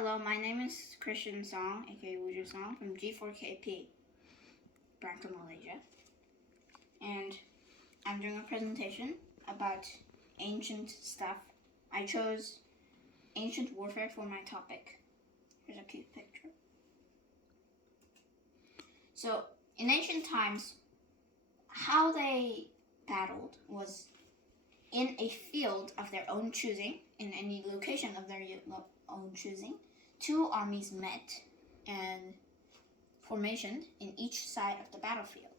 Hello, my name is Christian Song, aka Wuju Song, from G4KP, Branksome, Malaysia. And I'm doing a presentation about ancient stuff. I chose ancient warfare for my topic. Here's a cute picture. So, in ancient times, how they battled was in a field of their own choosing, in any location of their own choosing. Two armies met and formationed in each side of the battlefield.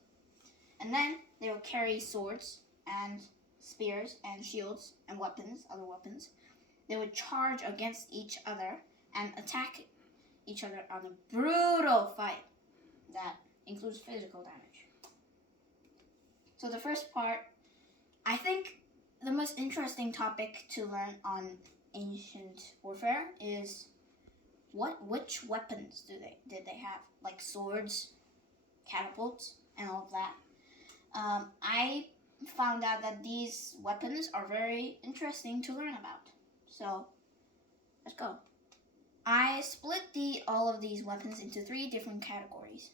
And then they would carry swords and spears and shields and other weapons. They would charge against each other and attack each other on a brutal fight that includes physical damage. So the first part, I think the most interesting topic to learn on ancient warfare is which weapons did they have, like swords, catapults, and all of that. I found out that these weapons are very interesting to learn about. So let's go. I split all of these weapons into two different categories.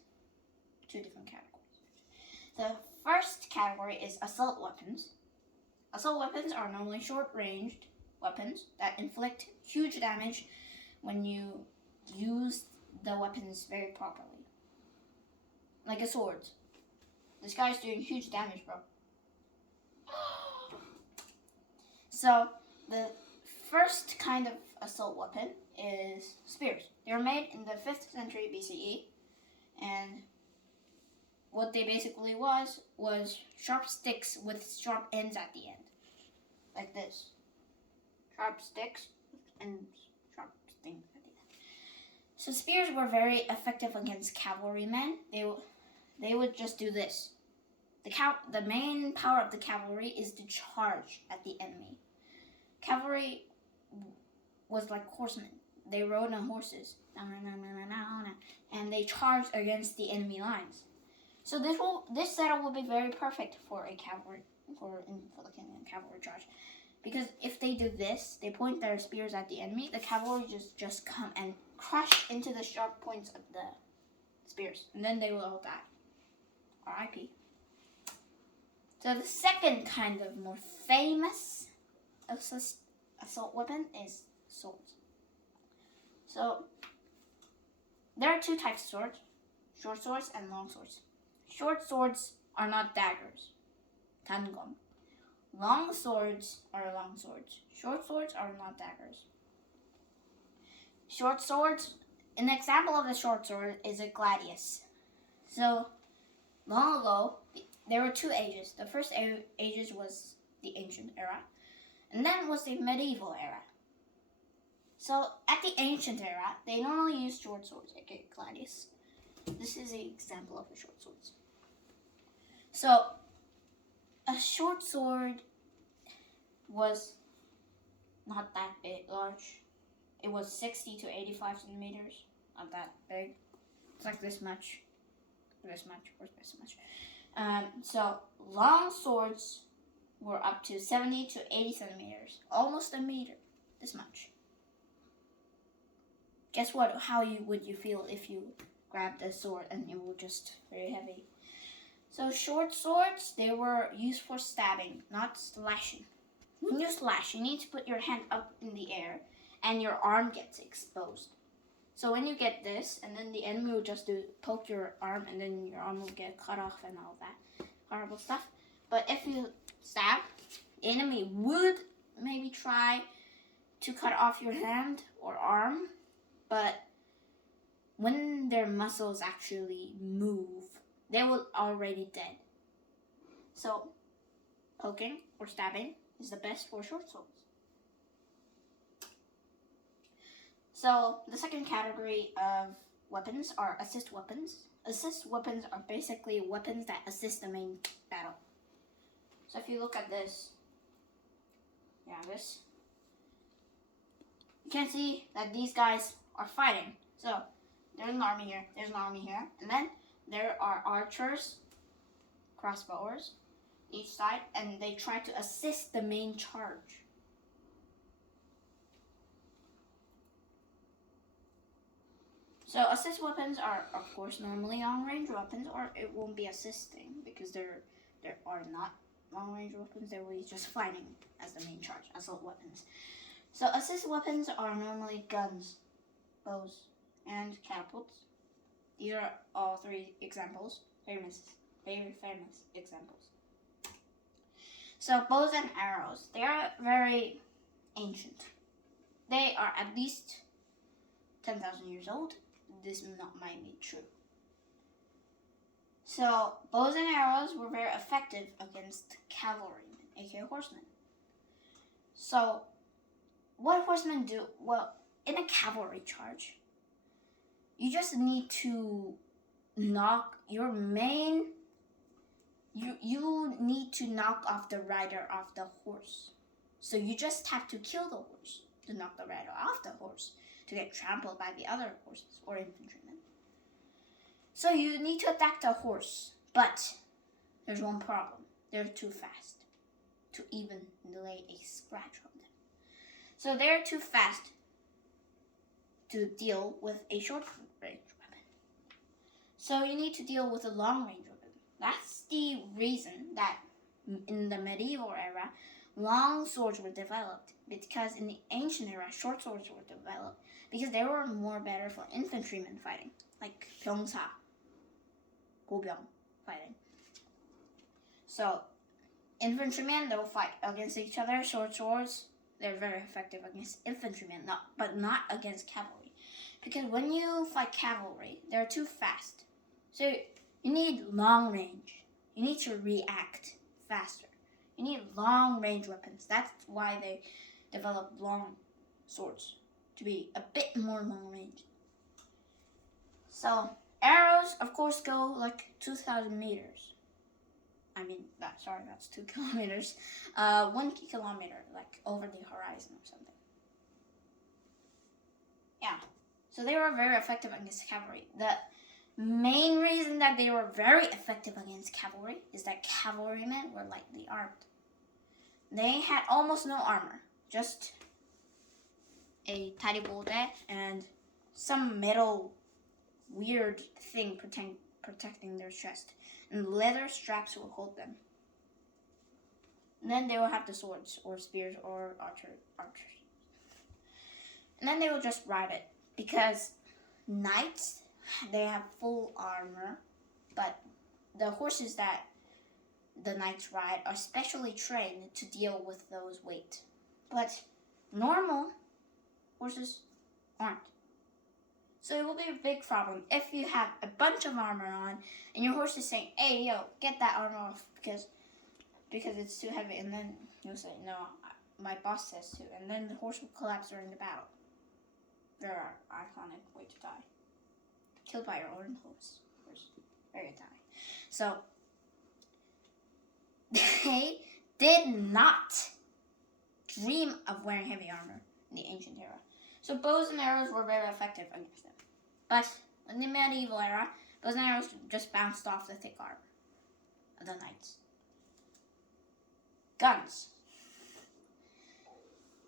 The first category is assault weapons. Assault weapons are normally short-ranged weapons that inflict huge damage when you use the weapons very properly. Like a sword. This guy's doing huge damage, bro. So, the first kind of assault weapon is spears. They were made in the 5th century BCE, and what they basically was sharp sticks with sharp ends at the end. Like this. Sharp sticks and sharp things at the end. So spears were very effective against cavalrymen. They would just do this. The main power of the cavalry is to charge at the enemy. Cavalry was like horsemen. They rode on horses, and they charged against the enemy lines. So this setup will be very perfect for a cavalry cavalry charge, because if they do this, they point their spears at the enemy. The cavalry just come and crush into the sharp points of the spears, and then they will all die. R.I.P. So the second kind of more famous assault weapon is swords. So there are two types of swords: short swords and long swords. Short swords are not daggers. 단검. Long swords are long swords. Short swords are not daggers. Short swords, an example of a short sword is a gladius. So, long ago, there were two ages. The first ages was the ancient era, and then was the medieval era. So, at the ancient era, they normally used short swords, aka gladius. This is an example of a short sword. So, a short sword was not that large. It was 60 to 85 centimeters, not that big. It's like this much, or this much. So long swords were up to 70 to 80 centimeters, almost a meter, this much. Guess what? How would you feel if you grabbed a sword and it was just very heavy? So short swords, they were used for stabbing, not slashing. When you slash, you need to put your hand up in the air and your arm gets exposed. So when you get this, and then the enemy will just poke your arm, and then your arm will get cut off and all that horrible stuff. But if you stab, the enemy would maybe try to cut off your hand or arm, but when their muscles actually move, they will already dead. So, poking or stabbing is the best for short swords. So, the second category of weapons are assist weapons. Assist weapons are basically weapons that assist the main battle. So, if you look at this, you can see that these guys are fighting. So, there's an army here, and then there are archers, crossbowers, each side, and they try to assist the main charge. So assist weapons are, of course, normally long-range weapons, or it won't be assisting because there are not long-range weapons. They will be just fighting as the main charge, assault weapons. So assist weapons are normally guns, bows, and catapults. These are all three examples, very famous examples. So bows and arrows, they are very ancient. They are at least 10,000 years old. This might be true. So bows and arrows were very effective against cavalrymen, aka horsemen. So what horsemen do? Well, in a cavalry charge, you just need to knock your main. You need to knock off the rider off the horse. So you just have to kill the horse to knock the rider off the horse to get trampled by the other horses or infantrymen. So you need to attack the horse, but there's one problem. They're too fast to even lay a scratch on them. So they're too fast to deal with a short-range weapon. So you need to deal with a long-range weapon. That's the reason that in the medieval era, long swords were developed, because in the ancient era, short swords were developed because they were more better for infantrymen fighting, like 병사, 고병 fighting. So infantrymen, they'll fight against each other. Short swords, they're very effective against infantrymen, but not against cavalry. Because when you fight cavalry, they're too fast. So you need long range. You need to react faster. You need long range weapons. That's why they developed long swords, to be a bit more long range. So arrows, of course, go like 2,000 meters. That's 2 kilometers. 1 kilometer, like over the horizon or something. Yeah. So they were very effective against cavalry. The main reason that they were very effective against cavalry is that cavalrymen were lightly armed. They had almost no armor, just a 다리보대 and some metal weird thing protecting their chest, and leather straps will hold them. And then they will have the swords or spears or archers. And then they will just ride it, because knights, they have full armor, but the horses that the knights ride are specially trained to deal with those weight. But normal horses aren't. So it will be a big problem if you have a bunch of armor on and your horse is saying, "Hey, yo, get that armor off because it's too heavy," and then you'll say, "No, my boss says to," and then the horse will collapse during the battle. Very iconic way to die. Killed by your own horse. Very die. So they did not dream of wearing heavy armor in the ancient era. So bows and arrows were very effective against them. But in the medieval era, bows and arrows just bounced off the thick armor of the knights. Guns.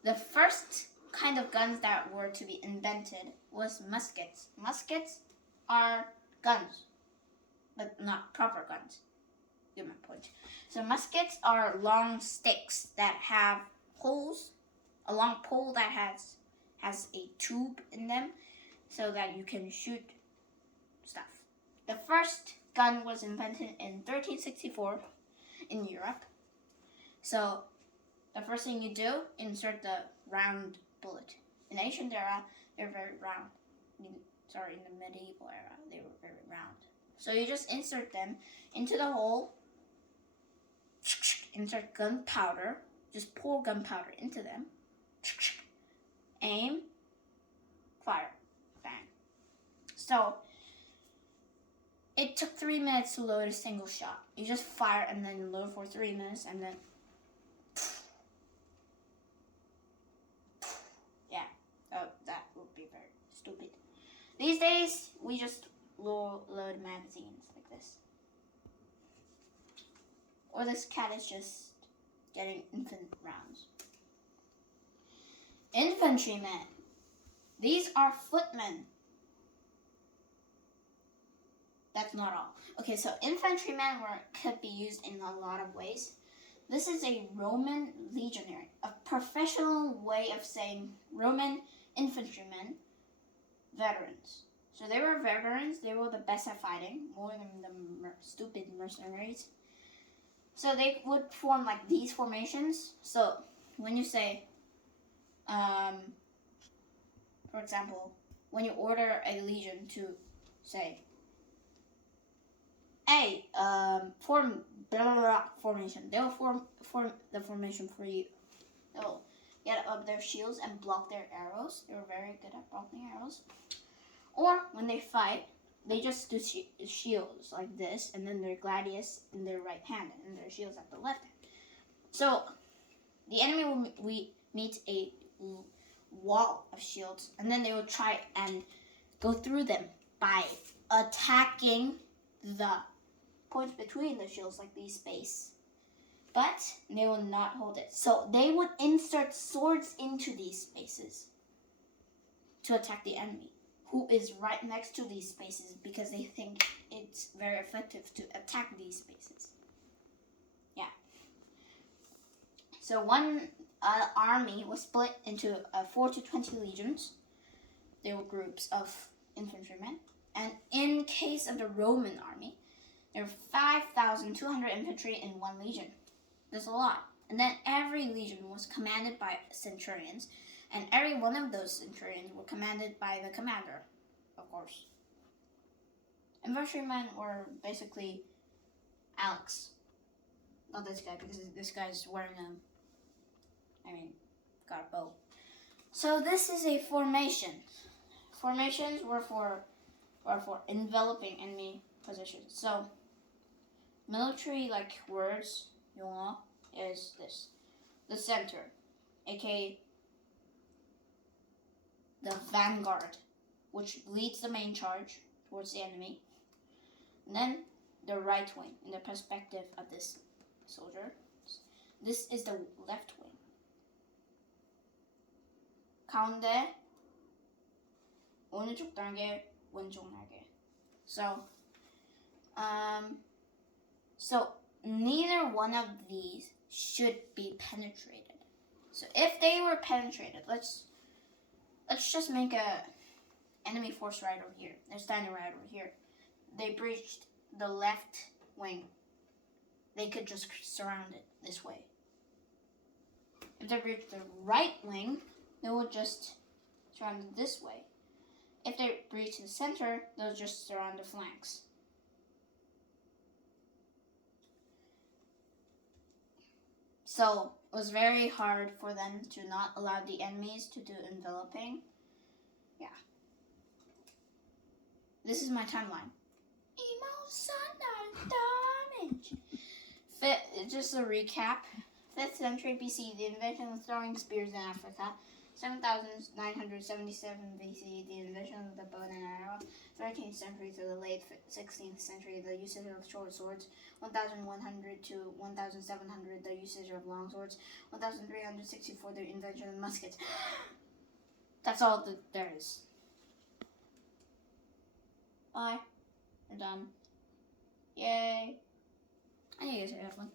The first kind of guns that were to be invented was muskets. Muskets are guns, but not proper guns. Get my point. So muskets are long sticks that have holes, a long pole that has a tube in them, so that you can shoot stuff. The first gun was invented in 1364 in Europe. So the first thing you do, insert the round bullet. In the ancient era, they're very round. In the medieval era, they were very round. So you just insert them into the hole, insert gunpowder, just pour gunpowder into them, aim, fire, bang. So it took 3 minutes to load a single shot. You just fire and then you load for 3 minutes and then that would be very stupid. These days, we just load magazines like this. Or this cat is just getting infinite rounds. Infantrymen. These are footmen. that's not all. Okay, so infantrymen could be used in a lot of ways. This is a Roman legionary, a professional way of saying Roman infantrymen, veterans. So they were veterans, they were the best at fighting, more than the stupid mercenaries. So they would form like these formations. So when you say, for example, when you order a legion to say, hey, form blah, blah, blah formation, they will form the formation for you. They'll get up their shields and block their arrows. They were very good at blocking arrows. Or when they fight, they just do shields like this, and then their gladius in their right hand, and their shields at the left hand. So the enemy will meet a wall of shields, and then they will try and go through them by attacking the points between the shields, like these space. But they will not hold it. So they would insert swords into these spaces to attack the enemy, who is right next to these spaces, because they think it's very effective to attack these spaces. Yeah. So one army was split into 4 to 20 legions. They were groups of infantrymen. And in case of the Roman army, there were 5,200 infantry in one legion. There's a lot. And then every legion was commanded by centurions, and every one of those centurions were commanded by the commander, of course. Infantrymen were basically Alex. Not this guy, because this guy's wearing got a bow. So this is a formation. Formations were for enveloping enemy positions. So military words, is this. The center, aka the vanguard, which leads the main charge towards the enemy. And then the right wing, in the perspective of this soldier. This is the left wing. 가운데, 오른쪽 날개, 왼쪽 날개. So neither one of these should be penetrated. So if they were penetrated, let's just make a enemy force right over here. They're standing right over here. They breached the left wing. They could just surround it this way. If they breached the right wing, they will just surround it this way. If they breach the center, they'll just surround the flanks. So it was very hard for them to not allow the enemies to do enveloping. Yeah. This is my timeline. Emotional damage. Just a recap. 5th century BC, the invention of throwing spears in Africa. 7,977 BC, the invention of the bow and arrow. 13th century to the late 16th century, the usage of short swords. 1,100 to 1,700, the usage of long swords. 1,364, the invention of muskets. That's all there is. Bye. We're done. Yay. I think you guys have fun.